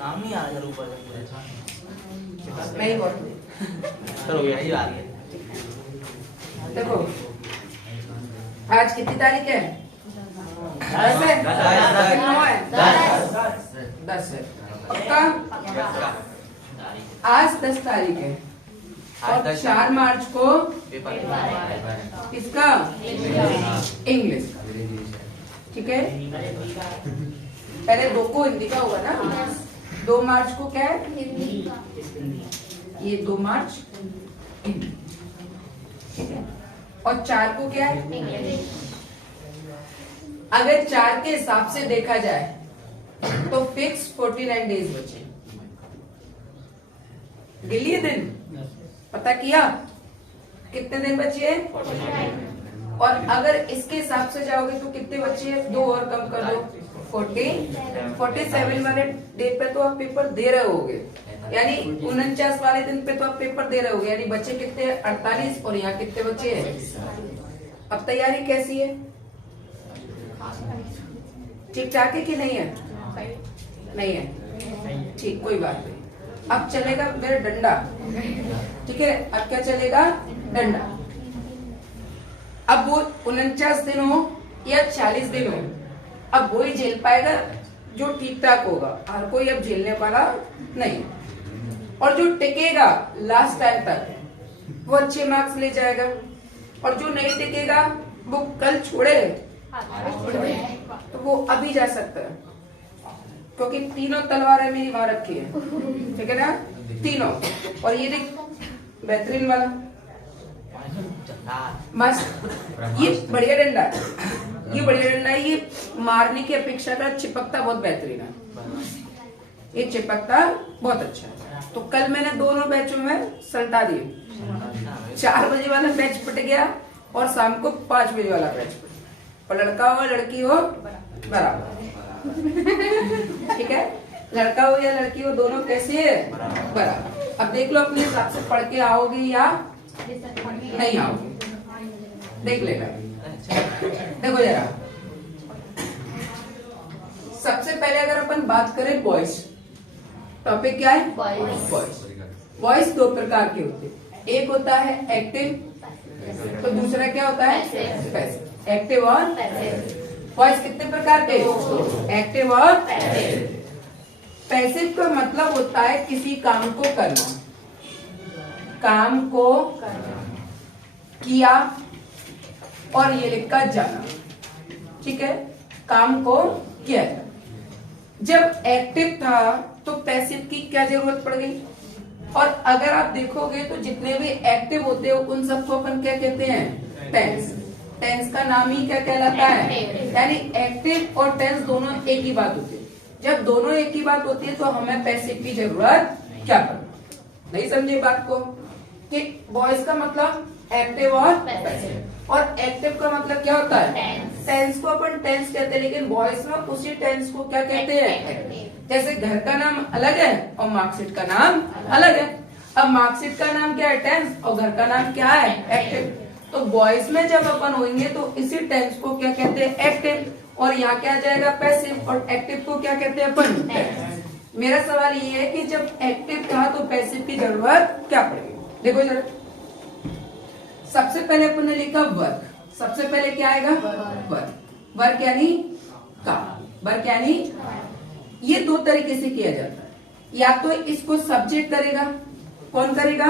नाम नहीं आ रहा ऊपर नहीं बोल चलो यही आ गया। देखो आज कितनी तारीख है? 10 है। 9 है। 10 है पक्का। आज 10 तारीख है और 4 मार्च को किसका? इंग्लिश का। ठीक है, पहले 2 को हिंदी का होगा ना। 2 मार्च को क्या है? ये 2 मार्च हिंदी। ठीक है, और 4 को क्या है? अगर 4 के हिसाब से देखा जाए तो फिक्स 49 डेज बचे। गिलिए दिन पता किया कितने दिन बचे हैं? और अगर इसके हिसाब से जाओगे तो कितने बचे हैं? 2 और कम कर दो, 47 वाले डे पे तो आप पेपर दे रहे होगे, यानी 49 वाले दिन पे तो आप पेपर दे रहे होगे, यानी बचे कितने? 48। और यहाँ कितने बचे हैं? अब तैयारी कैसी है? ठीक ठाक है कि नहीं है? नहीं है, ठीक, कोई बात नहीं। अब चलेगा मेरा डंडा। ठीक है, अब क्या चलेगा? डंडा। अब वो 49 दिन हो या 40 दिन हो, अब वो ही झेल पाएगा जो ठीक ठाक होगा, हर कोई अब झेलने वाला नहीं। और जो टिकेगा लास्ट टाइम तक वो अच्छे मार्क्स ले जाएगा, और जो नहीं टिकेगा वो कल छोड़े तो वो अभी जा सकता है, क्योंकि तीनों तलवारें मेरी वहां रखी है। ठीक है ना, तीनों। और ये देख बेहतरीन वाला मस्त, ये बढ़िया डंडा है, ये बढ़िया डंडा है। ये मारने की अपेक्षा का चिपकता बहुत बेहतरीन है, ये चिपकता बहुत अच्छा है। तो कल मैंने दोनों बैचों में सल्टा दिए। 4 बजे वाला बैच पट गया और शाम को 5 बजे वाला बैच पट गया। और लड़का हो लड़की हो बराबर। ठीक है, लड़का हो या लड़की हो दोनों कैसे है? बराबर। अब देख लो अपने हिसाब से पढ़ के आओगे या नहीं आओगे, देख लेना। देखो जरा, सबसे पहले अगर अपन बात करें बॉयज, टॉपिक क्या है? बॉयज। बॉयज 2 प्रकार के होते हैं, एक होता है एक्टिव तो दूसरा क्या होता है? पैसिव। एक्टिव और बॉयज कितने प्रकार के? एक्टिव और पैसिव का मतलब होता है किसी काम को करना, काम को किया और ये लिखा जाना। ठीक है, काम को किया। जब एक्टिव था तो पैसिव की क्या जरूरत पड़ गई? और अगर आप देखोगे तो जितने भी एक्टिव होते हो उन सबको अपन क्या कहते हैं? टेंस। टेंस का नाम ही क्या कहलाता है? यानी एक्टिव और टेंस दोनों एक ही बात होती है। जब दोनों एक ही बात होती है तो हमें पैसिव की जरूरत क्या पड़ती? नहीं समझे बात को? कि बॉयज का मतलब एक्टिव और पैसिव, और एक्टिव का मतलब क्या होता है? टेंस को अपन टेंस कहते हैं, लेकिन बॉयज में उसी टेंस को क्या कहते हैं? जैसे घर का नाम अलग है और मार्कशीट का नाम अलग है। अब मार्कशीट का नाम क्या है? टेंस, और घर का नाम क्या है? एक्टिव। तो बॉयज में जब अपन होंगे तो इसी टेंस को क्या कहते हैं? एक्टिव। और यहाँ क्या आ जाएगा? पैसिव। और एक्टिव को क्या कहते हैं अपन? टेंस। मेरा सवाल ये है कि जब एक्टिव था तो पैसिव की जरूरत क्या पड़ेगी? देखो जरा, सबसे पहले अपन ने लिखा वर्क। सबसे पहले क्या आएगा? वर्क। वर्क यानी काम। वर्क यानी, ये 2 तरीके से किया जाता है, या तो इसको सब्जेक्ट करेगा। कौन करेगा?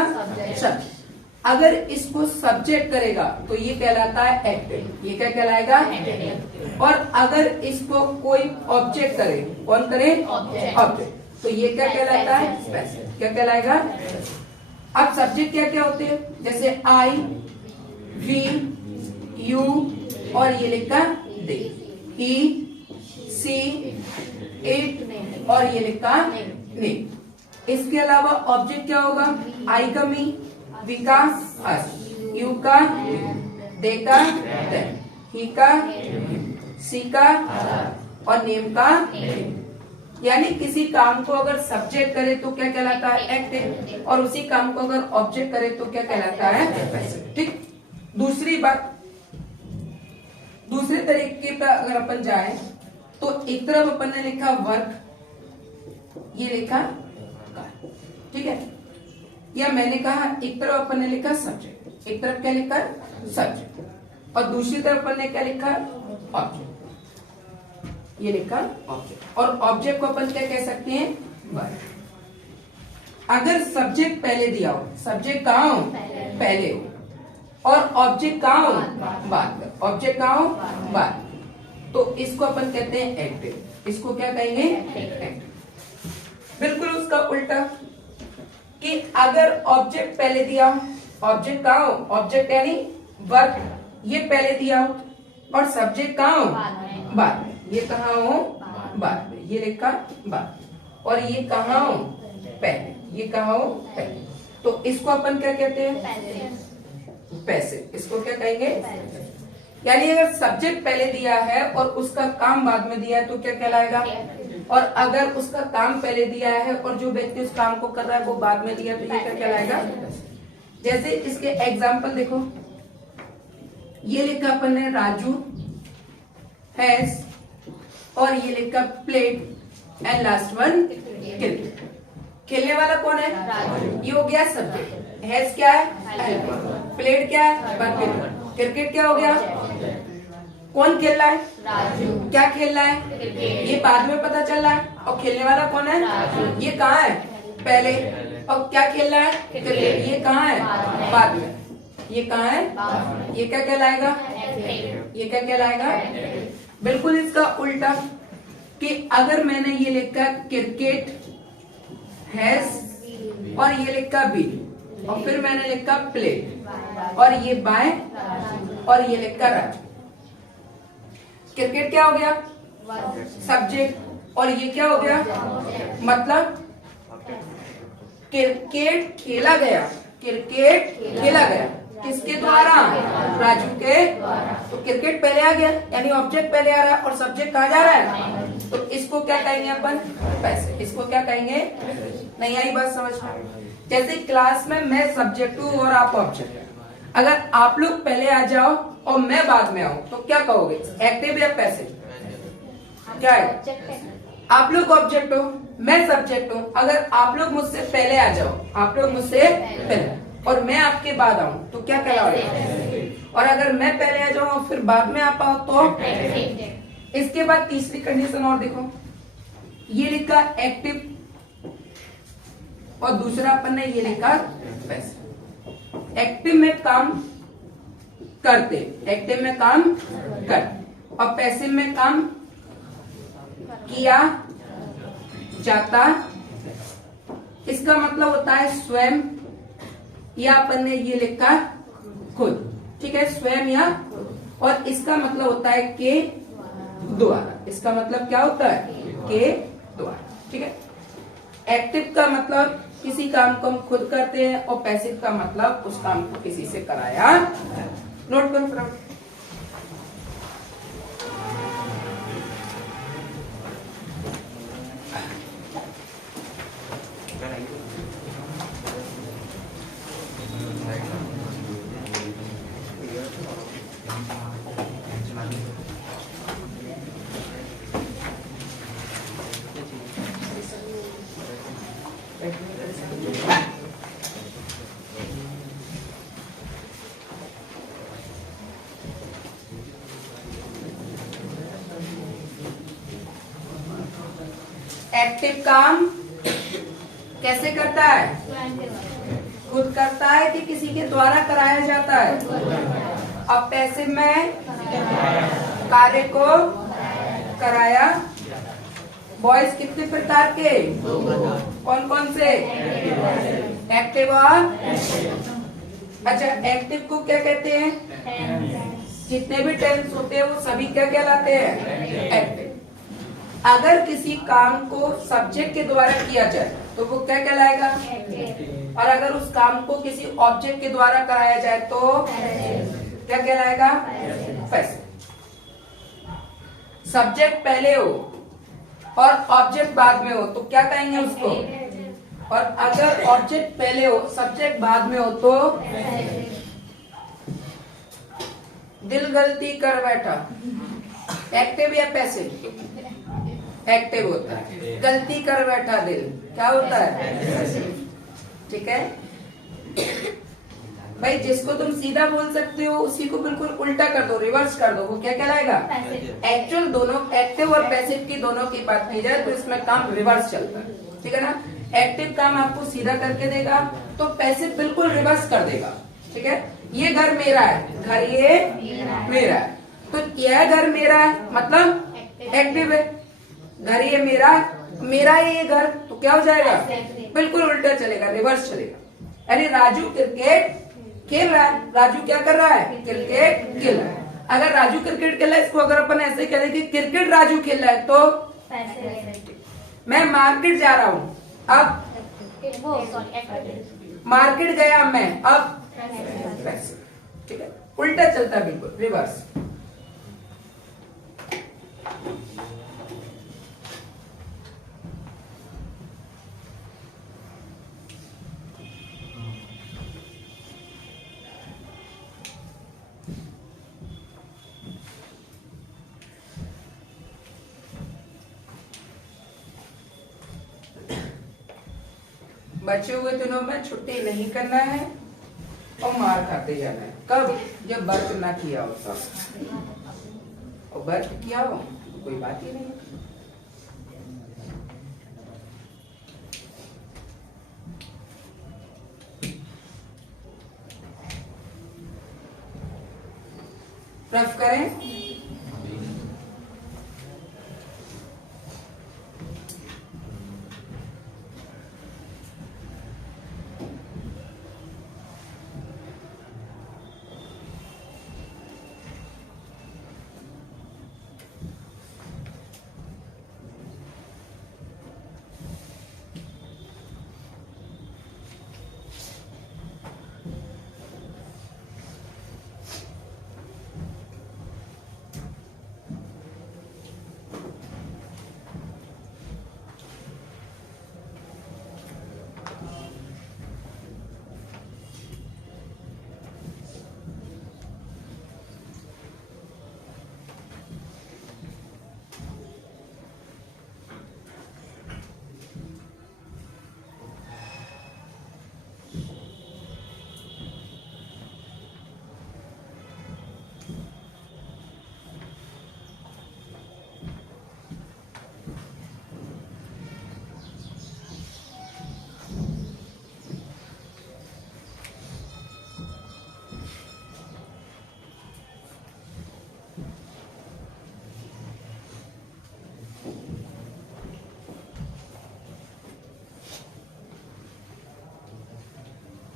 सब्जेक्ट। अगर इसको सब्जेक्ट करेगा तो ये कहलाता है एक्टिव। ये क्या कहलाएगा? एक्टिव। और अगर इसको कोई ऑब्जेक्ट करे, कौन करे? ऑब्जेक्ट, तो ये क्या कहलाता है? पैसिव। क्या कहलाएगा? अब सब्जेक्ट क्या क्या होते हैं? जैसे आई, वी, यू, और ये लिखा दे, ही, सी, इट, और ये लिखा ने। इसके अलावा ऑब्जेक्ट क्या होगा? आई का मी, वी का अस, यू का दे का देम, ही का सी का और नेम का नेम। यानी किसी काम को अगर सब्जेक्ट करे तो क्या कहलाता है? एक्टिव। और उसी काम को अगर ऑब्जेक्ट करे तो क्या कहलाता है? पैसिव। ठीक। दूसरी बात, दूसरे तरीके पर अगर अपन जाए तो एक तरफ अपन ने लिखा वर्क, ये लिखा कार्य, ठीक है। या मैंने कहा एक तरफ अपन ने लिखा सब्जेक्ट, एक तरफ क्या लिखा सब्जेक्ट और दूसरी तरफ अपन ने क्या लिखा ऑब्जेक्ट, ये लिखा ऑब्जेक्ट। और ऑब्जेक्ट को अपन क्या कह सकते हैं वर्ब। अगर सब्जेक्ट पहले दिया हो, सब्जेक्ट कहाँ हो पहले हो और ऑब्जेक्ट कहाँ हो बाद में, ऑब्जेक्ट कहाँ हो बाद, तो इसको अपन कहते हैं एक्टिव। इसको क्या कहेंगे एक्टिव। बिल्कुल उसका उल्टा कि अगर ऑब्जेक्ट पहले दिया हो, ऑब्जेक्ट कहाँ हो, ऑब्जेक्ट यानी वर्ब ये पहले दिया हो और सब्जेक्ट कहाँ हो बाद में, ये कहाँ हो बाद में, ये लिखा बाद, और ये कहाँ हो पहले, ये कहाँ हो पहले, तो इसको अपन क्या कहते हैं पैसिव। इसको क्या कहेंगे, यानी अगर सब्जेक्ट पहले दिया है और उसका काम बाद में दिया है तो क्या कहलाएगा, और अगर उसका काम पहले दिया है और जो व्यक्ति उस काम को कर रहा है वो बाद में दिया तो ये क्या कहलाएगा। जैसे इसके एग्जाम्पल देखो, ये लिखा अपन ने राजू हैज और ये लिखा played and last one cricket. खेलने वाला कौन है राजू, ये हो गया सब्जेक्ट। हैज क्या है प्लेड क्या है वर्ब, क्रिकेट क्या हो गया, कौन खेल रहा है राजू, क्या खेल रहा है ये बाद में पता चल रहा है, और खेलने वाला कौन है राजू, ये कहाँ है पहले, और क्या खेल रहा है क्रिकेट, ये कहाँ है बाद में, ये कहाँ है, ये क्या कहलाएगा, ये क्या कहलाएगा। बिल्कुल इसका उल्टा कि अगर मैंने ये लिखा क्रिकेट हैज और ये लिखा बी और फिर मैंने लिखा प्ले और ये बाय और ये लिखा राजू, क्रिकेट क्या हो गया सब्जेक्ट और ये क्या हो गया, मतलब क्रिकेट खेला गया, क्रिकेट खेला गया किसके द्वारा राजू के, तो क्रिकेट पहले आ गया यानी ऑब्जेक्ट पहले आ रहा है और सब्जेक्ट कहाँ जा रहा है, तो इसको क्या कहेंगे अपन पैसे, इसको क्या कहेंगे। नहीं आई बात समझ में। जैसे क्लास में मैं सब्जेक्ट हूँ और आप ऑब्जेक्ट, अगर आप लोग पहले आ जाओ और मैं बाद में आऊं तो क्या कहोगे, एक्टिव या पैसिव, क्या है, आप लोग ऑब्जेक्ट हो मैं सब्जेक्ट हूँ, अगर आप लोग मुझसे पहले आ जाओ, आप लोग मुझसे पहले और मैं आपके बाद आऊं तो क्या कहलाओगे, और अगर मैं पहले आ जाऊं और फिर बाद में आ पाओ तो। इसके बाद तीसरी कंडीशन और देखो, ये लिखा एक्टिव और दूसरा अपन ने ये लिखा पैसिव। एक्टिव में काम करते, एक्टिव में काम करते और पैसिव में काम किया जाता। इसका मतलब होता है स्वयं या अपन ने ये लिखा खुद, ठीक है, स्वयं या, और इसका मतलब होता है के द्वारा, इसका मतलब क्या होता है के द्वारा, ठीक है। एक्टिव का मतलब किसी काम को हम खुद करते हैं और पैसिव का मतलब उस काम को किसी से कराया। नोट करो फटाफट। एक्टिव काम कैसे करता है, खुद करता है कि किसी के द्वारा कराया जाता है। अब पैसिव में कार्य को कराया। बॉयज कितने प्रकार के, कौन कौन से, एक्टिव और, अच्छा एक्टिव को क्या कहते हैं, जितने भी टेंस होते हैं वो सभी क्या कहलाते हैं एक्टिव। अगर किसी काम को सब्जेक्ट के द्वारा किया जाए तो वो क्या कहलाएगा, और अगर उस काम को किसी ऑब्जेक्ट के द्वारा कराया जाए तो क्या कहलाएगा पैसिव। सब्जेक्ट पहले हो और ऑब्जेक्ट बाद में हो तो क्या कहेंगे उसको, और अगर ऑब्जेक्ट पहले हो सब्जेक्ट बाद में हो तो दिल गलती कर बैठा, एक्टिव या पैसिव, एक्टिव होता है। गलती कर बैठा दिल क्या होता है? ठीक है भाई, जिसको तुम सीधा बोल सकते हो उसी को बिल्कुल उल्टा कर दो, रिवर्स कर दो, वो क्या कहलाएगा? एक्चुअल दोनों एक्टिव और पैसिव की दोनों की बात की जाए तो इसमें काम रिवर्स चलता है, ठीक है ना। एक्टिव काम आपको सीधा करके देगा तो पैसिव बिल्कुल रिवर्स कर देगा, ठीक है। ये घर मेरा है, घर ये मेरा है, तो यह घर मेरा है मतलब एक्टिव है। घर ये मेरा है ये घर, तो क्या हो जाएगा? बिल्कुल उल्टा चलेगा, रिवर्स चलेगा। यानी राजू क्रिकेट खेल रहा है, राजू क्या कर रहा है? क्रिकेट खेल रहा है। अगर राजू क्रिकेट खेल रहा है, इसको अगर अपन ऐसे कह दें कि क्रिकेट राजू खेल रहा है, तो मैं मार्केट जा रहा हूँ, अब मार्केट गया मैं, अब पैसे, ठीक है। उल्टा चलता है बिल्कुल, रिवर्स। बचे हुए दिनों में छुट्टी नहीं करना है और मार खाते जाना है। कब? जब वर्क ना किया हो तब, और वर्क किया हो तो कोई बात ही नहीं। रफ करें।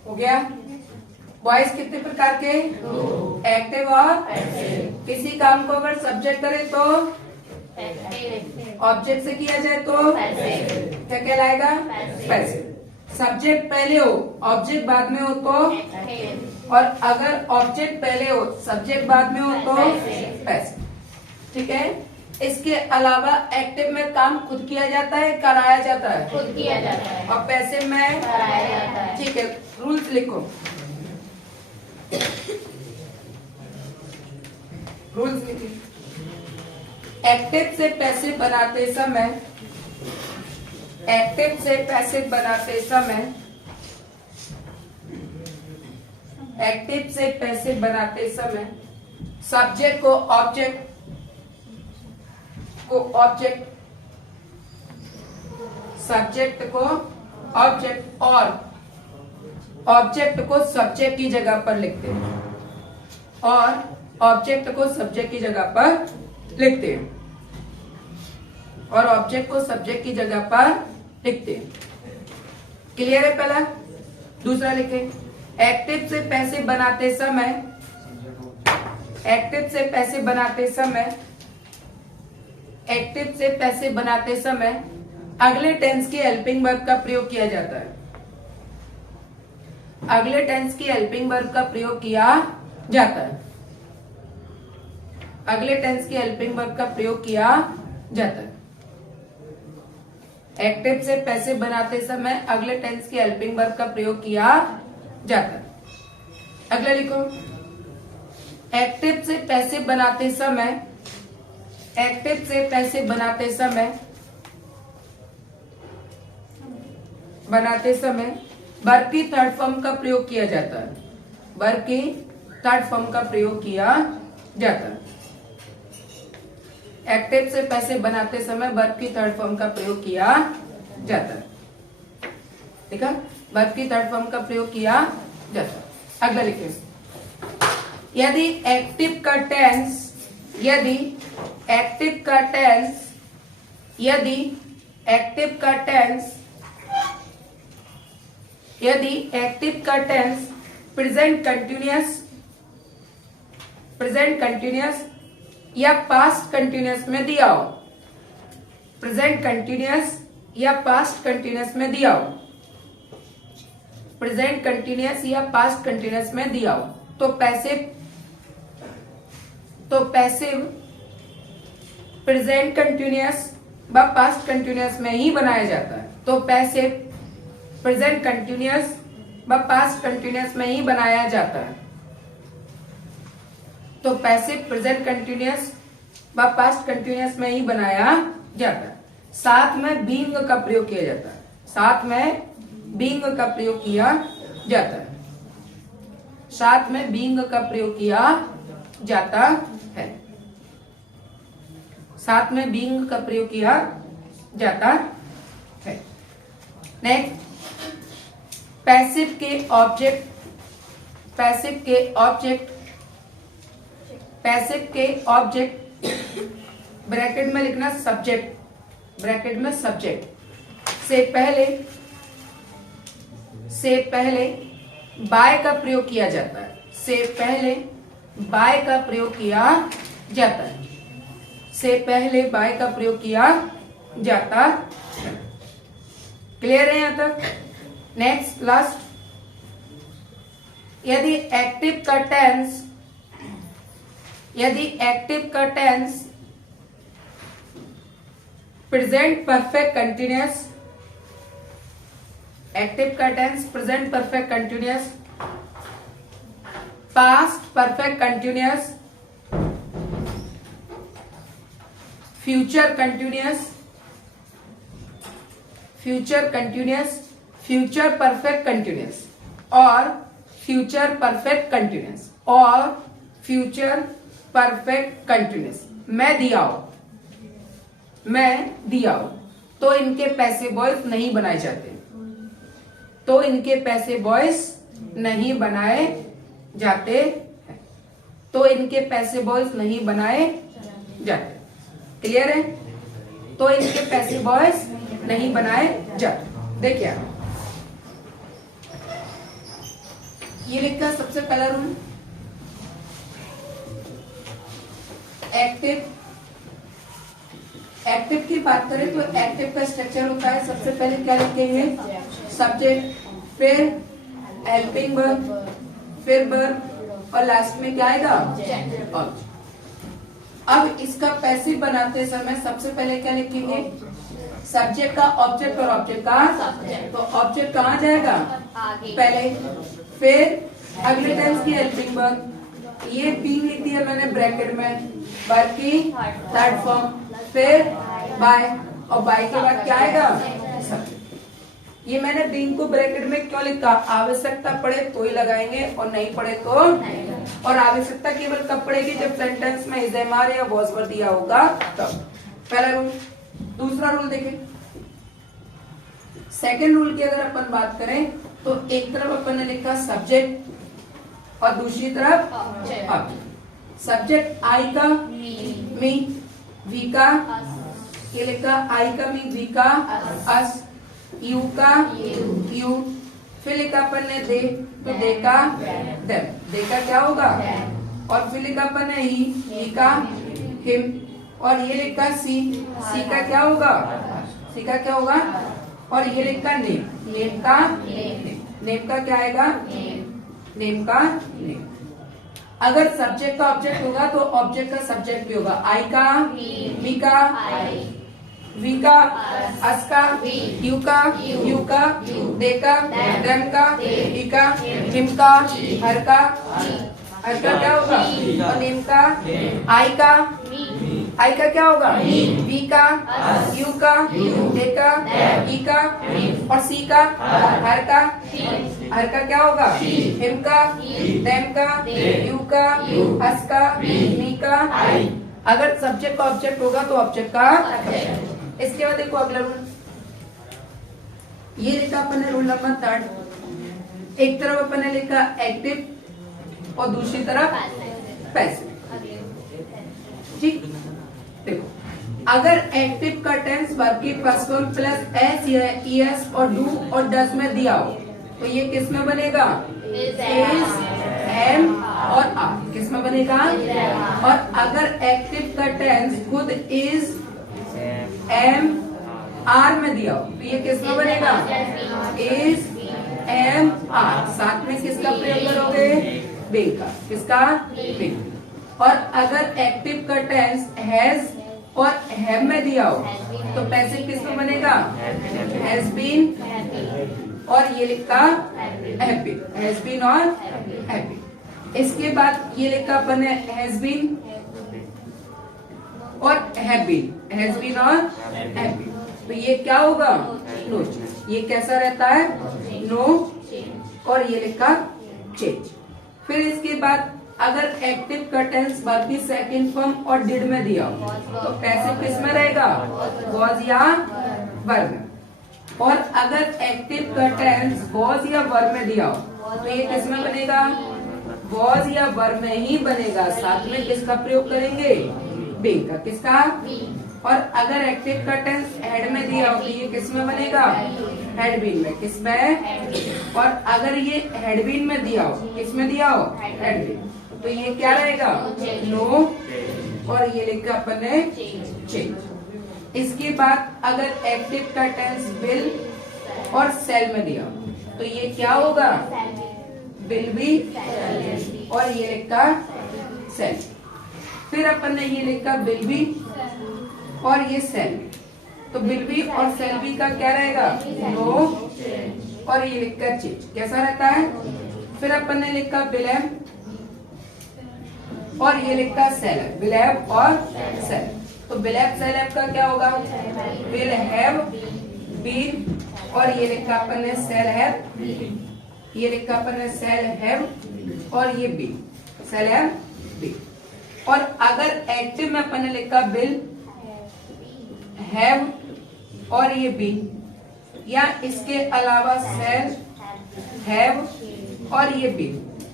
हो गया। वॉइस कितने प्रकार के? एक्टिव और किसी काम को अगर सब्जेक्ट करे तो ऑब्जेक्ट से किया जाए तो क्या कहलाएगा? पैसिव। सब्जेक्ट पहले हो ऑब्जेक्ट बाद में हो तो, और अगर ऑब्जेक्ट पहले हो सब्जेक्ट बाद में हो तो पैसिव, ठीक है। इसके अलावा एक्टिव में काम खुद किया जाता है, कराया जाता है? खुद किया जाता है। और पैसिव में कराया जाता है। ठीक है। रूल्स लिखो, रूल्स लिखिए। एक्टिव से पैसिव बनाते समय, एक्टिव से पैसिव बनाते समय, एक्टिव से पैसिव बनाते समय सब्जेक्ट को ऑब्जेक्ट सब्जेक्ट को ऑब्जेक्ट और ऑब्जेक्ट को सब्जेक्ट की जगह पर लिखते हैं, और ऑब्जेक्ट को सब्जेक्ट की जगह पर लिखते हैं, और ऑब्जेक्ट को सब्जेक्ट की जगह पर लिखते हैं। क्लियर है? पहला। दूसरा लिखे, एक्टिव से पैसिव बनाते समय, एक्टिव से पैसिव बनाते समय, एक्टिव से पैसिव बनाते समय अगले टेंस की हेल्पिंग वर्ब का प्रयोग किया जाता है। अगले टेंस की हेल्पिंग वर्ब का प्रयोग किया जाता है। अगले टेंस की हेल्पिंग वर्ब का प्रयोग किया जाता है। एक्टिव से पैसिव बनाते समय अगले टेंस की हेल्पिंग वर्ब का प्रयोग किया जाता है। अगला लिखो, एक्टिव से पैसिव बनाते समय, एक्टिव से पैसिव बनाते समय बनाते समय वर्ब की थर्ड फॉर्म का प्रयोग किया जाता है। वर्ब की थर्ड फॉर्म का प्रयोग किया जाता है। एक्टिव से पैसिव बनाते समय वर्ब की थर्ड फॉर्म का प्रयोग किया जाता है। ठीक है, वर्ब की थर्ड फॉर्म का प्रयोग किया जाता है। अगला लिखिए, यदि एक्टिव का टेंस यदि एक्टिव का टेंस प्रेजेंट कंटिन्यूअस या पास्ट कंटिन्यूअस में दिया हो, प्रेजेंट कंटिन्यूअस या पास्ट कंटिन्यूअस में दिया हो, प्रेजेंट कंटिन्यूअस या पास्ट कंटिन्यूअस में दिया हो, तो पैसिव प्रेजेंट कंटिन्यूअस व पास्ट कंटिन्यूअस में ही बनाया जाता है। तो पैसिव प्रेजेंट कंटिन्यूअस व पास्ट कंटिन्यूअस में ही बनाया जाता है। तो पैसिव प्रेजेंट कंटिन्यूअस व पास्ट कंटिन्यूअस में ही बनाया जाता है। साथ में बीइंग का प्रयोग किया जाता है। साथ में बीइंग का प्रयोग किया जाता है। साथ में बीइंग का प्रयोग किया जाता है। साथ में बीइंग का प्रयोग किया जाता है। नेक्स्ट, पैसिव के ऑब्जेक्ट ब्रैकेट में लिखना सब्जेक्ट, ब्रैकेट में सब्जेक्ट से पहले बाय का प्रयोग किया जाता है। से पहले बाय का प्रयोग किया जाता है। से पहले बाय का प्रयोग किया जाता है। क्लियर है यहां तक? नेक्स्ट, लास्ट, यदि एक्टिव का tense present perfect continuous, active का tense present perfect continuous, past perfect continuous, future continuous, future perfect continuous और फ्यूचर परफेक्ट कंटिन्यूअस मैं दिया हो, तो इनके पैसिव वॉइस नहीं बनाए जाते। तो इनके पैसिव वॉइस नहीं बनाए जाते हैं। तो इनके पैसिव वॉइस नहीं बनाए जाते। क्लियर है? तो इनके पैसिव वॉइस नहीं बनाए जाते। देखिए, ये लिखा सबसे पहला रूल, एक्टिव की बात करें तो एक्टिव का स्ट्रक्चर होता है, सबसे पहले क्या लिखेंगे? सब्जेक्ट, फिर हेल्पिंग वर्ब, फिर वर्ब और लास्ट में क्या आएगा? ऑब्जेक्ट। अब इसका पैसिव बनाते समय सबसे पहले क्या लिखेंगे? सब्जेक्ट का ऑब्जेक्ट और ऑब्जेक्ट का सब्जेक्ट। तो ऑब्जेक्ट कहाँ जाएगा? पहले, फिर अगले टेंस की हेल्पिंग वर्ब, ये बीइंग लिख दिया मैंने ब्रैकेट में, वर्ब की थर्ड फॉर्म, फिर बाय और बाय के बाद क्या आएगा? सब्जेक्ट। ये मैंने बीइंग को ब्रैकेट में क्यों लिखा? आवश्यकता पड़े तो ही लगाएंगे और नहीं पड़े तो। और आवश्यकता केवल कब पड़ेगी? जब सेंटेंस में इज एम आर या वॉज वर दिया होगा तब। पहला रूल। दूसरा रूल देखें, सेकेंड रूल की अगर अपन बात करें तो एक तरफ अपन ने लिखा सब्जेक्ट और दूसरी तरफ ऑब्जेक्ट। सब्जेक्ट आई का मी, वी का ये लिखा आई का मी, वी का अस, यू का यू, फिर लिखा अपन ने दे, तो दे का देम, दे का क्या होगा? और फिर लिखा अपन ने ही का हिम, और ये लिखा सी, सी का क्या होगा? सी का क्या होगा? और ये लिखा नेम, नेम का नेम का क्या आएगा? नेम का नेम। अगर सब्जेक्ट का ऑब्जेक्ट होगा तो ऑब्जेक्ट का सब्जेक्ट भी होगा। आई का मी का, वी का अस का, यू का यू का, दे का देम का, ही का हिम का, हर का क्या होगा? और नेम का आई का आई का क्या होगा? वी का, यू का, ए का, ई का और सी का, हर का। हर का क्या होगा? हिम का, देम का, यू का, हस का, मी का। अगर सब्जेक्ट का ऑब्जेक्ट होगा तो ऑब्जेक्ट का। इसके बाद देखो अगला रूल, ये लिखा अपन ने रूल नंबर 3। एक तरफ अपन ने लिखा एक्टिव और दूसरी तरफ पैसिव। ठीक, देखो अगर एक्टिव का टेंस वर्ब की फर्स्ट फॉर्म प्लस एस या ईएस और डू और डज में दिया हो तो ये किस में बनेगा? इज, एम और आर। किस में बनेगा? और अगर एक्टिव का टेंस खुद इज, एम, आर में दिया हो तो ये किस में बनेगा? इज, एम, आर। साथ में किसका प्रयोग करोगे? बीइंग का। किसका? बीइंग। और अगर एक्टिव का टेंस हैज और हैव में दिया हो तो पैसिव किस में बनेगा? हैज बीन और ये लिखा हैव बीन। हैज बीन और हैव बीन। इसके बाद ये लिखा अपन ने हैज बीन और हैव बीन। हैज बीन और हैव बीन तो ये क्या होगा? No change. ये कैसा रहता है? नो। और ये लिखा चेंज। फिर इसके बाद अगर एक्टिव का टेंस वर्ब की सेकंड फॉर्म और डिड में दिया हो तो पैसिव किस में रहेगा? वॉज या वर्ब में। और अगर एक्टिव का टेंस वॉज या वर्ब में दिया हो तो ये किस में बनेगा? वॉज या वर्ब में ही बनेगा। साथ में किसका प्रयोग करेंगे? बीइंग का। किसका? और अगर एक्टिव का टेंस हेड में दिया हो तो ये किस में बनेगा? हेड बीन में। किस में? और अगर ये हेड बीन में दिया हो, किस में दिया हो? हेड बीन, तो ये क्या रहेगा? नो। और ये लिखा अपन ने चेंज। इसके बाद अगर एक्टिव का टेंस विल और सेल में दिया हो तो ये क्या होगा? विल बी और ये लिखा सेल। फिर अपन ने ये लिखा विल बी और ये सेल बी तो विल बी और सेल बी का क्या रहेगा? नो। और ये लिखा चेंज। कैसा रहता है? फिर अपन ने लिखा विल हैव और ये लिखा सेल हैव। विल हैव और सेल। तो विल हैव सेल हैव का क्या होगा? विल हैव बीन और ये लिखा अपन ने सेल हैव। ये लिखा अपन ने सेल हैव और ये बी सेल हैव बी। और अगर एक्टिव में अपन ने लिखा विल हैव और ये बी या इसके अलावा सेल हैव और ये बी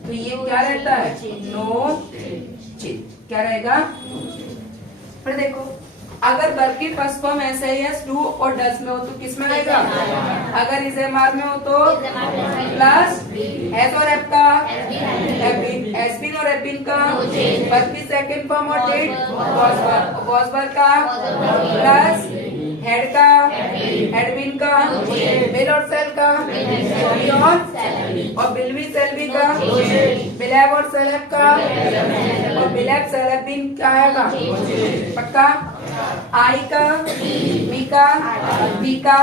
तो ये क्या रहता है? No change. क्या रहेगा? फिर देखो अगर वर्ब की फर्स्ट फॉर्म ऐसे ही है डू और डज में हो तो किस में रहेगा? अगर इस एमआर में हो तो प्लस हैज और हैव का, हैज बीन और हैव बीन का, वर्ब की सेकंड फॉर्म और डिड वाज वर्ब का प्लस हेड का, हेड बीन का, विल और सेल का, और विल बी सेल बी का, विल हैव और सेल हैव का और will have shall have been क्या आएगा? पक्का? आई का, मी का, वी का,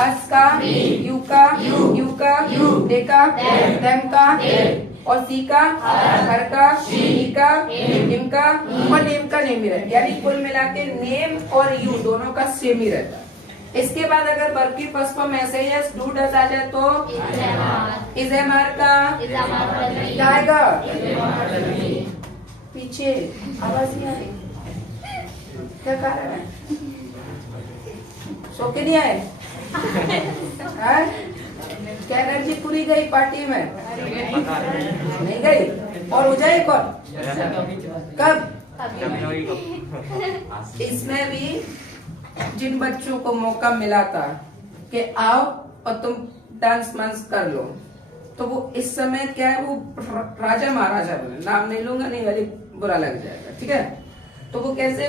हस का, यू का, दे का, देम का और सी का, हर का, ई का, हिम का और नेम का नेम ही रहता। यानी कुल मिला के नेम और यू दोनों का सेम ही रहता। इसके बाद अगर वर्ब की फर्स्ट फॉर्म ऐसे ही डू डज आ जाए तो इज एम आर का क्या आएगा? पीछे आवाज नहीं आ रही, क्या कारण है? सो के नहीं आए? क्या एनर्जी पूरी गई पार्टी में? नहीं गई? और हो जाए कौन? कब? इसमें भी जिन बच्चों को मौका मिला था कि आओ और तुम डांस मांस कर लो तो वो इस समय क्या है, वो राजा महाराजा बने। नाम नहीं लूंगा, नहीं वाली बुरा लग जाएगा, ठीक है? तो वो कैसे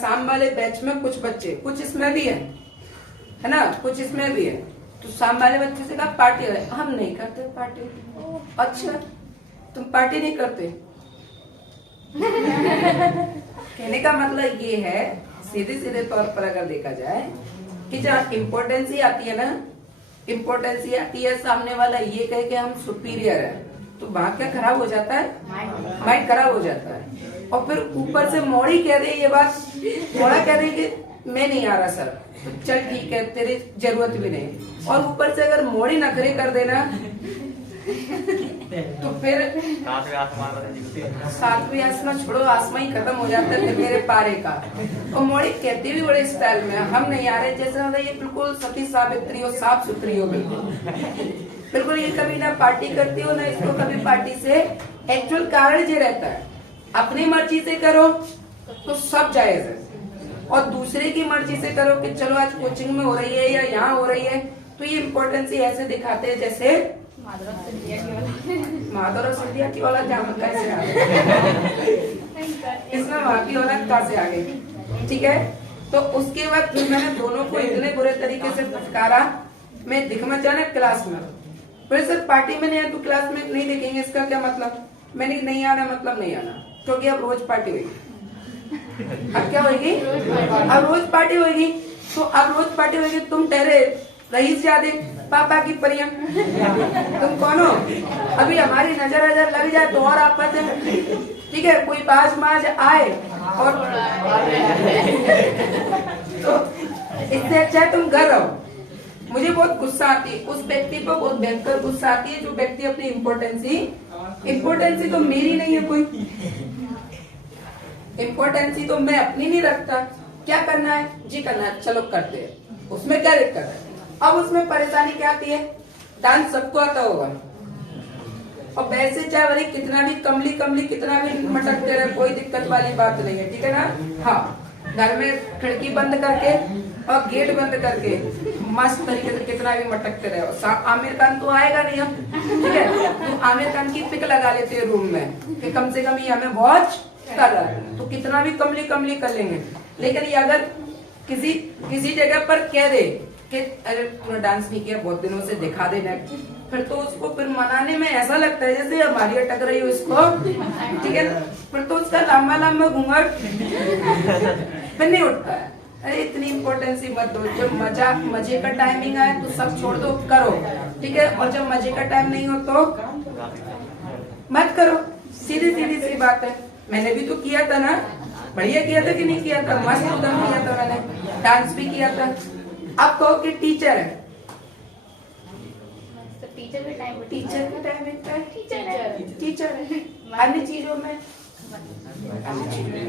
शाम वाले बैच में कुछ बच्चे, कुछ इसमें भी है ना, कुछ इसमें भी है, तो शाम वाले बच्चे से कहा पार्टी है, हम नहीं करते पार्टी। अच्छा तुम पार्टी नहीं करते? कहने का मतलब ये है सीधे सीधे तौर पर अगर देखा जाए कि जहाँ इम्पोर्टेंसी आती है ना, इम्पोर्टेंसी आती है, सामने वाला ये कहे कि हम सुपीरियर है तो वहां क्या खराब हो जाता है? माइंड खराब हो जाता है। और फिर ऊपर से मौड़ी कह दे ये बात, मौड़ा कह दे कि मैं नहीं आ रहा सर, तो चल ठीक है तेरी जरूरत भी नहीं, और ऊपर से अगर मौड़ी नखरे कर देना तो फिर सातवीं आसमान छोड़ो, आसमान ही खत्म हो जाता है फिर मेरे पारे का। और मौड़ी कहती भी बड़े स्टाइल में, हम नहीं आ रहे, जैसे मतलब ये बिल्कुल सती सावित्री हो, साफ सुथरी हो, बिल्कुल ये कभी ना पार्टी करती हो ना इसको कभी पार्टी से। एक्चुअल कारण ये रहता है, अपनी मर्जी से करो तो सब जायज है, और दूसरे की मर्जी से करो कि चलो आज कोचिंग में हो रही है या यहाँ हो रही है, तो ये इम्पोर्टेंस ही ऐसे दिखाते हैं जैसे माधुर सिंधिया की औलाद जामुन कैसे आ गई, इसमें वहां की औलाद कहाँ से आ गई, ठीक है। तो उसके बाद फिर मैंने दोनों को इतने बुरे तरीके से फटकारा, मैं दिख मत जाना क्लास में, फिर सर पार्टी में नहीं आया तो क्लास में नहीं देखेंगे, इसका क्या मतलब, मैंने नहीं आना मतलब नहीं आना, क्योंकि अब रोज पार्टी होगी। अब क्या होगी, अब रोज पार्टी होगी, तो अब रोज पार्टी होगी, तुम ठहरे रईस जादे पापा की परियां, तुम कौन हो, अभी हमारी नजर लग जाए तो और आफत है, ठीक है। कोई बाज माज आए और तो इससे अच्छा है तुम घर रहो। मुझे बहुत गुस्सा आती है उस व्यक्ति पर, बहुत भयंकर गुस्सा आती है जो व्यक्ति अपनी इम्पोर्टेंसी तो मेरी नहीं है, कोई इम्पोर्टेंसी तो मैं अपनी नहीं रखता, क्या करना है जी करना है, चलो करते हैं, उसमें क्या दिक्कत है। अब उसमें परेशानी क्या आती है, डांस सबको आता होगा, और वैसे चाहे भले कितना भी कमली कितना भी मटकते रहे, कोई दिक्कत वाली बात नहीं है, ठीक है ना। हाँ, घर में खिड़की बंद करके और गेट बंद करके मस्त तरीके से कितना भी मटकते रहे। आमिर खान तो आएगा नहीं हम, ठीक है, तो आमिर खान की पिक लगा लेते हैं रूम में कि कम से कम ये हमें वॉच कर रहा है, तो कितना भी कमली कर लेंगे। लेकिन ये अगर किसी जगह पर कह दे कि अरे तूने डांस नहीं किया बहुत दिनों से, दिखा देना, फिर तो उसको फिर मनाने में ऐसा लगता है जैसे हमारी अटक रही हो इसको, ठीक है, फिर तो उसका लंबा घूंघट फिर नहीं उठता है। अरे इतनी इम्पोर्टेंस मत दो, जब मजे का टाइमिंग आए तो सब छोड़ दो, करो, ठीक है, और जब मजे का टाइम नहीं हो तो मत करो, सीधी सी बात है। मैंने भी तो किया था ना, बढ़िया किया था कि नहीं किया था, मस्त उदम किया था मैंने, डांस भी किया था। अब कहो कि टीचर है, टीचर के टाइम टीचर है, अन्य चीजों में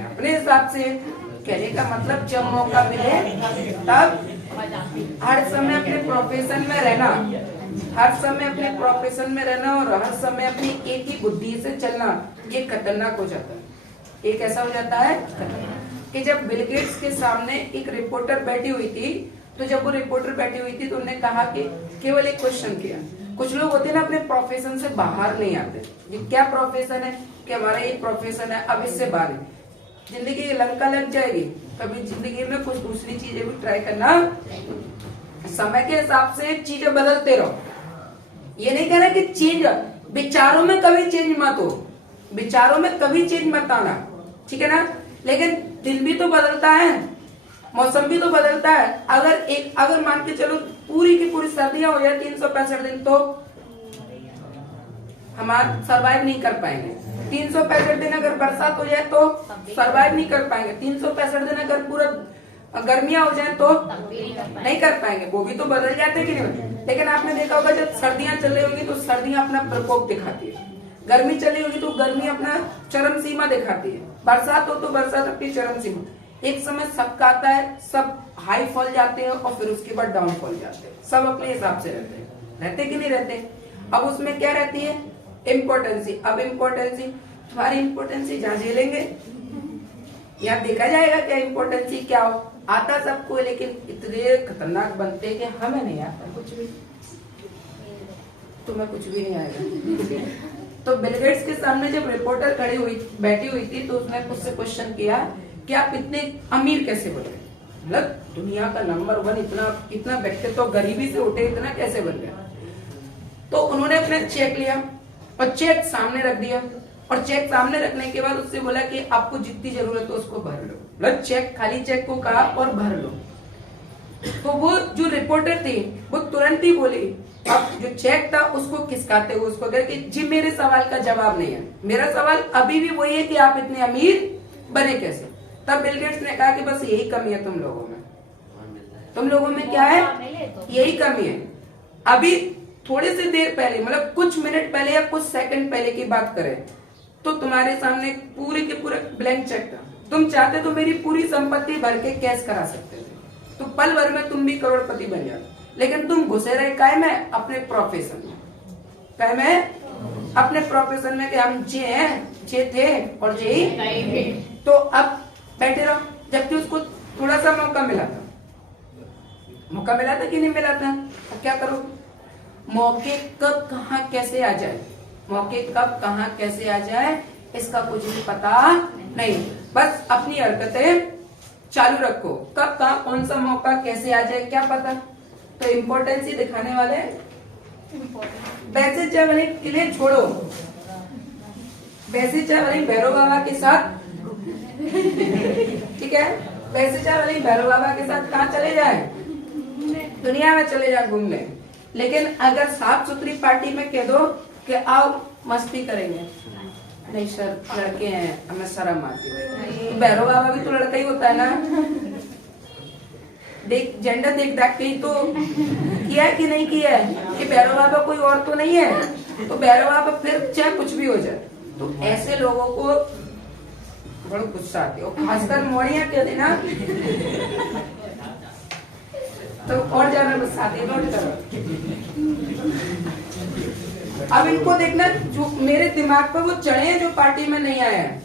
अपने हिसाब से कहने का मतलब जब मौका मिले तब हर समय अपने प्रोफेशन में रहना, हर समय अपने प्रोफेशन में रहना और हर समय अपनी एक ही बुद्धि से चलना, ये खतरनाक हो जाता है। एक ऐसा हो जाता है कि जब बिल गेट्स के सामने एक रिपोर्टर बैठी हुई थी, तो जब वो रिपोर्टर बैठी हुई थी तो उन्होंने कहा कि केवल एक क्वेश्चन किया। कुछ लोग होते हैं ना अपने प्रोफेशन से बाहर नहीं आते, ये क्या प्रोफेशन है कि हमारा ये प्रोफेशन है, अब इससे बाहर जिंदगी लंका लग जाएगी। कभी जिंदगी में कुछ दूसरी चीजें भी ट्राई करना, समय के हिसाब से चीजें बदलते रहो। ये नहीं कहना कि चेंज, विचारों में कभी चेंज मत हो, विचारों में कभी चेंज मत आना, ठीक है ना। लेकिन दिन भी तो बदलता है, मौसम भी तो बदलता है। अगर मान के चलो पूरी की पूरी सर्दियां हो जाए 365 दिन, तो हम सरवाइव नहीं कर पाएंगे। 365 दिन अगर बरसात हो जाए तो सरवाइव नहीं कर पाएंगे। 365 दिन अगर पूरा गर्मियां हो जाए तो नहीं कर पाएंगे, वो भी तो बदल जाते कि नहीं। लेकिन आपने देखा होगा जब सर्दियां चल रही होगी तो सर्दियां अपना प्रकोप दिखाती है, गर्मी चली होगी तो गर्मी अपना चरम सीमा दिखाती है, बरसात हो तो बरसात अपनी चरम सीमा। एक समय सबका आता है, सब हाई फॉल जाते हैं और फिर उसके बाद डाउन फॉल जाते हैं, सब अपने हिसाब से रहते कि नहीं रहते। अब उसमें क्या रहती है, इम्पोर्टेंसी। अब इम्पोर्टेंसी, तुम्हारी इम्पोर्टेंसी जहाँ झेलेंगे यहाँ देखा जाएगा क्या इम्पोर्टेंसी क्या हो। आता सबको, लेकिन इतने खतरनाक बनते कि हमें नहीं आता कुछ भी, तुम्हें कुछ भी नहीं आएगा। तो बिल गेट्स के सामने जब रिपोर्टर बैठी हुई थी तो उसने उससे क्वेश्चन किया कि आप इतने अमीर कैसे बने, मतलब दुनिया का नंबर 1 इतना व्यक्ति तो गरीबी से उठे, इतना कैसे बन गया। तो उन्होंने अपना चेक लिया और चेक सामने रख दिया, और चेक सामने रखने के बाद उससे बोला कि आपको जितनी जरूरत हो उसको भर लो, मतलब चेक, खाली चेक को कहा और भर लो। तो वो जो रिपोर्टर थी वो तुरंत ही बोली अब जो चेक था उसको खिसकाते हुए उसको कह कि जी मेरे सवाल का जवाब नहीं है, मेरा सवाल अभी भी वही है कि आप इतने अमीर बने कैसे। तब बिल गेट्स ने कहा कि बस यही कमी है तुम लोगों में, तुम लोगों में क्या है, यही कमी है। अभी थोड़ी सी देर पहले, मतलब कुछ मिनट पहले या कुछ सेकंड पहले की बात करें तो तुम्हारे सामने पूरे के पूरे ब्लैंक चेक था। तुम चाहते तो मेरी पूरी संपत्ति भर के कैश करा सकते थे, तो पल भर में तुम भी करोड़पति बन जाते, लेकिन तुम घुसे रहे काय में, अपने प्रोफेशन में, काय में, अपने प्रोफेशन में कि हम जे हैं, जे थे और जे ही। तो अब बैठे रहो, जबकि उसको थोड़ा सा मौका मिला था, मौका मिला था कि नहीं मिला था। अब क्या करो, मौके कब कहाँ कैसे आ जाए, मौके कब कहाँ कैसे आ जाए इसका कुछ भी पता नहीं, बस अपनी हरकतें चालू रखो, कब कहाँ कौन सा मौका कैसे आ जाए क्या पता। तो इम्पोर्टेंस ही दिखाने वाले, वैसे चावली के लिए छोड़ो, वैसे चावली भैरव बाबा के साथ, ठीक है, वैसे चावली भैरव बाबा के साथ कहाँ चले जाए, दुनिया में चले जाए घूमने। लेकिन अगर साफ सुथरी पार्टी में कह दो कि आओ मस्ती करेंगे, नहीं सर लड़के हैं हमें शर्म आती है, भैरव बाबा भी तो लड़का ही होता है ना, देख जेंडर देख देख के ही तो किया है कि नहीं किया है, कि भैरव बाबा कोई और तो नहीं है, तो भैरव बाबा फिर चाहे कुछ भी हो जाए। तो ऐसे लोगों को बड़ा गुस्सा आती है, और खासकर मोड़िया कह देना तो और ज्यादा गुस्सा आती है, नोट करो। अब इनको देखना, जो मेरे दिमाग पर वो चढ़े हैं जो पार्टी में नहीं आए हैं,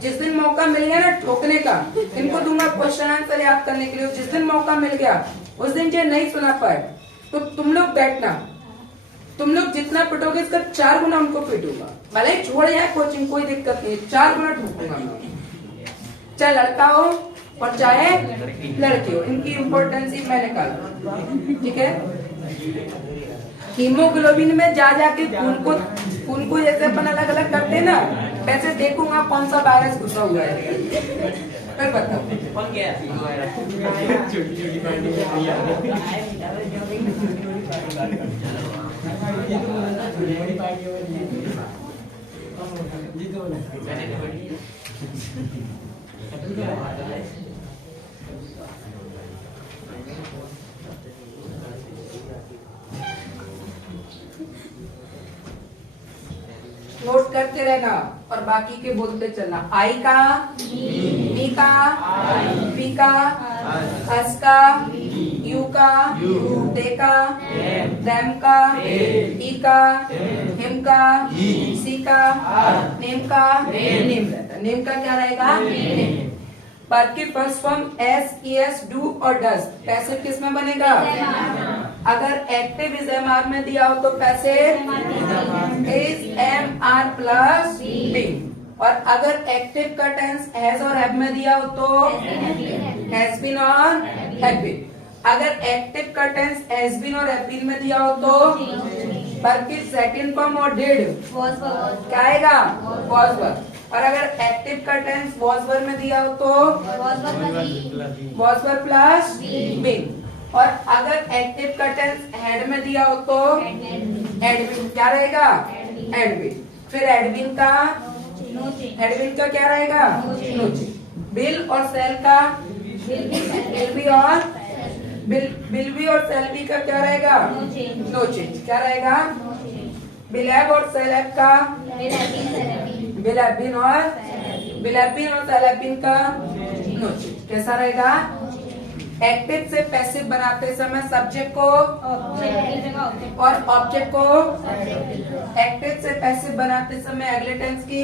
जिस दिन मौका मिल गया ना ठोकने का, इनको दूंगा क्वेश्चन आंसर याद करने के लिए, जिस दिन मौका मिल गया उस दिन जो नहीं सुना पाए तो तुम लोग बैठना, तुम लोग जितना पिटोगे इसका 4 गुना उनको पिटूंगा, भले ही छोड़ जाए कोचिंग कोई दिक्कत नहीं, 4 गुना ठोकूंगा मैं, चाहे लड़का हो और चाहे लड़की हो, इनकी इम्पोर्टेंस ही मैं निकाल, ठीक है। हीमोग्लोबिन में जा जाके खून को जैसे अपन अलग अलग करते ना, वैसे देखूंगा कौन सा वायरस घुसा हुआ है, फिर बताओ कौन गया नोट करते रहना और बाकी के बोलते चलना। आई का, बी का, बी का, एस का, यू का, दे का, देम का, ई का, हिम का, सी का, नेम का, नेम रहता है, नेम का क्या रहेगा, नेम। वर्ब की first form s, es, do और डज, पैसिव किस में बनेगा, अगर एक्टिव इज एम आर में दिया हो तो passive is M are plus being, और अगर एक्टिव का टेंस हैज और हैव में दिया हो तो हैज बीन और हैव बीन, अगर एक्टिव का टेंस हैज बीन और हैव बीन में दिया हो तो वर्ब की सेकंड फॉर्म और डिड क्या आएगा, वॉज वर्ब, और अगर एक्टिव का टेंस वॉज वर्ब में दिया हो तो वॉज वर्ब प्लस बीइंग, और अगर एक्टिव का टेंस हेड में दिया हो तो एडबिन क्या रहेगा, एडबिन। फिर एडबिन का, एडबिन का क्या रहेगा, नो चेंज। बिल और सेल का, बिल बी और बिल बी और सेल बी का क्या रहेगा, नो चेंज, क्या रहेगा, बिल हैव और सेल हैव का, बिल हैव बीन और सेल हैव बीन का नो चेंज, कैसा रहेगा। एक्टिव से पैसिव बनाते समय सब्जेक्ट को और ऑब्जेक्ट को, एक्टिव से पैसिव बनाते समय अगले टेंस की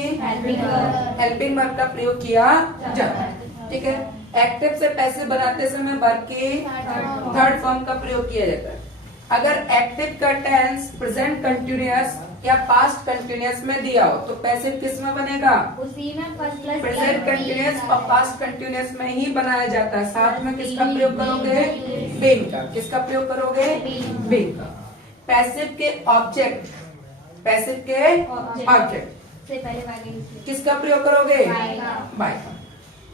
हेल्पिंग वर्ब का प्रयोग किया जाता है, ठीक है। एक्टिव से पैसिव बनाते समय वर्ब की थर्ड फॉर्म का प्रयोग किया जाता है। अगर एक्टिव का टेंस प्रेजेंट कंटिन्यूअस या पास्ट कंटिन्यूअस में दिया हो तो पैसिव किस में बनेगा, उसी में फर्स्ट क्लास प्रेजेंट कंटिन्यूअस और पास्ट कंटिन्यूअस में ही बनाया जाता है। साथ में किसका प्रयोग करोगे, बीइंग का, किसका प्रयोग करोगे, बीइंग का। पैसिव के ऑब्जेक्ट, पैसिव के ऑब्जेक्ट से पहले किसका प्रयोग करोगे, बाय बाय का।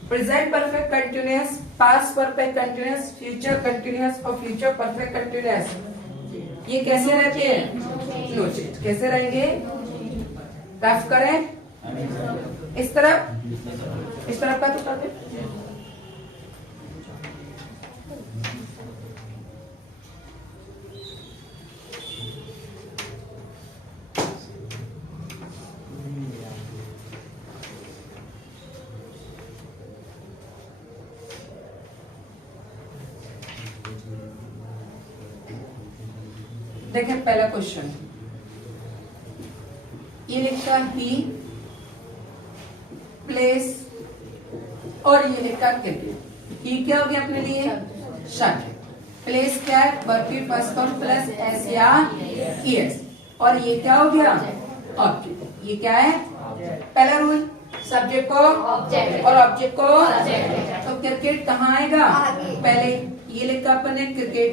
Present perfect continuous, past perfect continuous, future continuous और फ्यूचर परफेक्ट कंटिन्यूअस ये कैसे रहते हैं? No change. कैसे रहेंगे? रफ करें इस तरफ का तो कर दे। देखें पहला क्वेश्चन, ये लिखा ही प्लेस और ये लिखा क्रिकेट। ही क्या हो गया अपने लिए? शब्द। प्लेस क्या है? वर्ब की फर्स्ट फॉर्म प्लस एस या ईएस। और ये क्या हो गया? ऑब्जेक्ट। ये क्या है? पहला रूल, सब्जेक्ट को ऑब्जेक्ट और ऑब्जेक्ट को सब्जेक्ट। तो क्रिकेट कहाँ आएगा? पहले ये लिखा अपन ने क्रिकेट,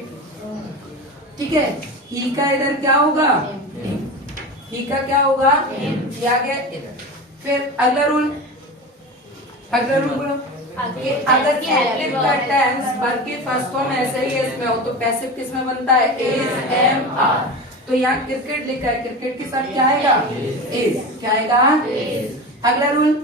ठीक है। ही का इधर क्या होगा? ही का क्या होगा? ये आ गया इधर। फिर अगला रूल बोलो कि अगर एक्टिव का टेंस वर्ब की फर्स्ट फॉर्म ऐसे ही इसमें हो तो पैसिव किस में बनता है? Is M are. तो यहाँ क्रिकेट लिखा है, क्रिकेट के साथ क्या आएगा? इज। क्या आएगा? अगला रूल,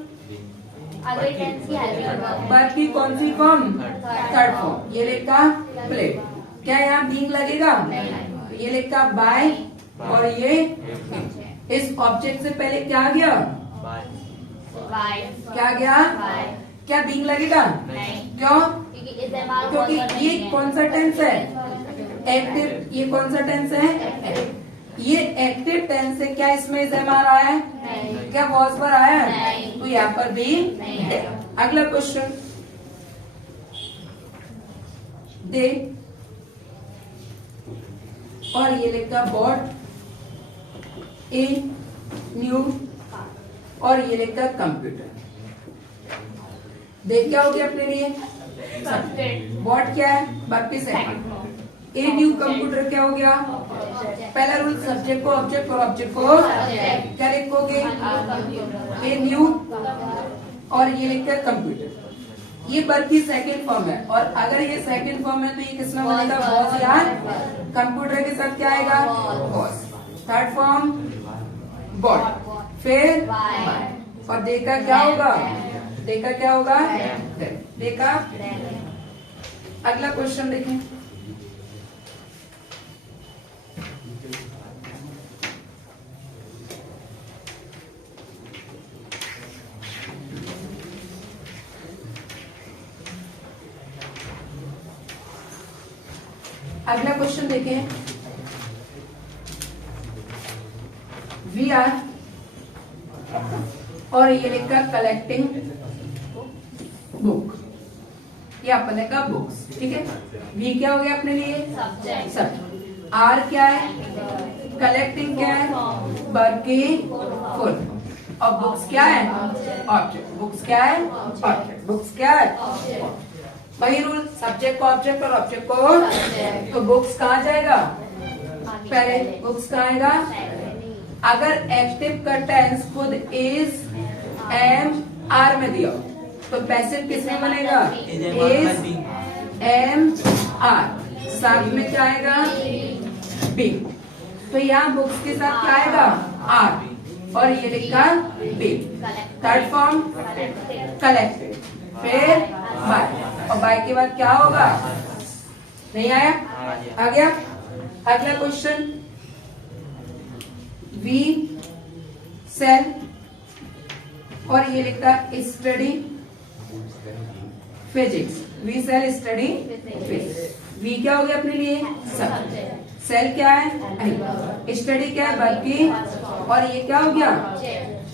अगर टेंस की हेल्पिंग वर्ब की कौन सी फॉर्म? Third form. ये लिखा प्लेड, क्या यहाँ बीइंग लगेगा? ये लिखा बाय और ये इस ऑब्जेक्ट से पहले क्या आ गया? बाय क्या आ गया? बाय क्या बीइंग लगेगा? नहीं, क्यों? क्योंकि इस एमआर क्योंकि ये कौन सा टेंस है? एक्टिव। ये कौन सा टेंस है? ये एक्टिव टेंस से क्या इसमें एमआर आया है? नहीं। क्या वॉज पर आया है? नहीं। तो यहाँ पर भी नहीं है। अगला क्वेश्चन, दे और ये लिखा बॉट ए न्यू और ये लिखा कंप्यूटर। देख क्या हो गया अपने लिए? सब्जेक्ट बॉट क्या है? वर्ब की second form. A new computer क्या हो गया? पहला रूल, सब्जेक्ट को ऑब्जेक्ट और ऑब्जेक्ट को क्या लिखोगे? ए न्यू और ये लिखकर कंप्यूटर। ये वर्ब की सेकंड फॉर्म है और अगर ये सेकंड फॉर्म है तो ये किसमें बनेगा? वॉज या कंप्यूटर के साथ क्या आएगा? वॉज। थर्ड फॉर्म बॉट, फिर और देखा क्या होगा? देखा क्या होगा? देखा। अगला क्वेश्चन देखें, अगला क्वेश्चन देखें, वी आर और ये लिखा कलेक्टिंग बुक। ये अपने का बुक्स, ठीक है। वी क्या हो गया अपने लिए? सब्जेक्ट। सब्जेक्ट। आर क्या है? कलेक्टिंग क्या है? वर्ब की फुल। और बुक्स क्या है? ऑब्जेक्ट। बुक्स क्या है? ऑब्जेक्ट। बुक्स क्या है? वही रूल, सब्जेक्ट को ऑब्जेक्ट और ऑब्जेक्ट को तो बुक्स कहाँ जाएगा? पहले बुक्स कहाँ आएगा? अगर एक्टिव का टेंस खुद इज एम आर में दिया तो पैसिव किस में बनेगा? इज एम आर, साथ में क्या आएगा? बी। तो यहाँ बुक्स के साथ क्या आएगा? आर और ये लिखा बी। थर्ड फॉर्म कलेक्टेड, फिर बाय और बाय के बाद क्या होगा? नहीं आया? आ गया। अगला क्वेश्चन, वी सेल और ये लिखा study physics. We shall study physics. We क्या हो गया अपने लिए? सब्जेक्ट। सेल क्या है? स्टडी क्या है? वर्ब की। और ये क्या हो गया?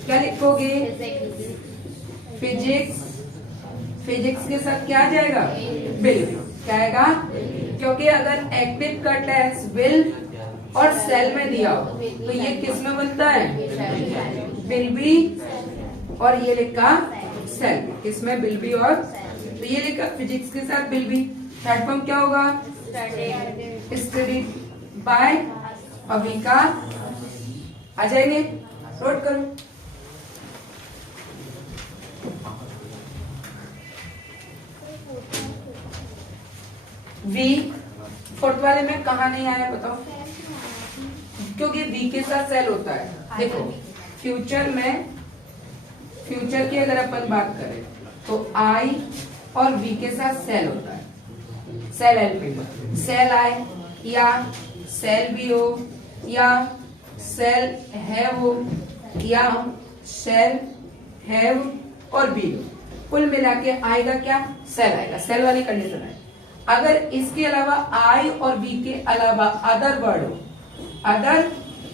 क्या लिखोगे? फिजिक्स। फिजिक्स के साथ क्या आ जाएगा? विल। क्या आएगा? क्योंकि अगर एक्टिव का टेंस विल और सेल में दिया हो तो ये किस में बनता है? विल बी और ये लिखा सेल। किसमें? विल बी और तो ये लिखा फिजिक्स के साथ विल बी। थर्ड फॉर्म क्या होगा? स्टडी बाय और वी का आ जाएंगे। नोट करो, वी फोर्थ वाले में कहा नहीं आया बताओ? क्योंकि वी के साथ सेल होता है। देखो फ्यूचर में, फ्यूचर की अगर अपन बात करें तो आई और वी के साथ सेल होता है, सेल हेल्पिंग, सेल आई या सेल बी हो या सेल हैव हो या सेल हैव और बी हो, कुल मिला के आएगा क्या, सेल आएगा, सेल वाली कंडीशन है। अगर इसके अलावा आई और बी के अलावा अदर वर्ड हो, अदर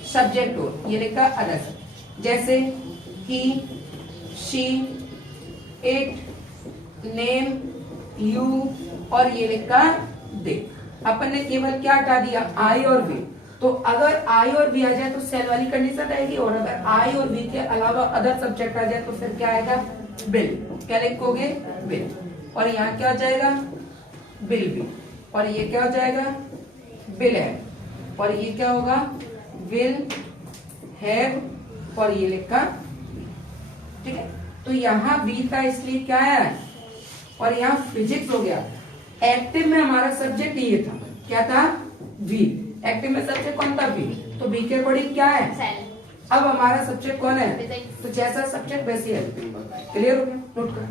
सब्जेक्ट हो, ये लिखा अदर सब्जेक्ट, जैसे ही, शी, इट, नेम, यू और ये लिखा दे। अपन ने केवल क्या हटा दिया, आई और बी। तो अगर आई और बी आ जाए तो सेल वाली कंडीशन आएगी, और अगर आई और बी के अलावा अदर सब्जेक्ट आ जाए तो फिर क्या आएगा, बिल। क्या लिखोगे, बिल। और यहाँ क्या हो जाएगा, बिल बी। और ये क्या हो जाएगा, बिल है। और ये क्या होगा, विल हैव और ये लिखा, ठीक है। तो यहाँ बी था इसलिए क्या है, और यहाँ फिजिक्स हो गया। एक्टिव में हमारा सब्जेक्ट ये था, क्या था, वी। एक्टिव में सब्जेक्ट कौन था, वी। तो बी के अकॉर्डिंग क्या है, सेल। अब हमारा सब्जेक्ट कौन है, फिजिक्स। तो जैसा सब्जेक्ट वैसी हेल्पिंग। क्लियर हो गया, नोट करो।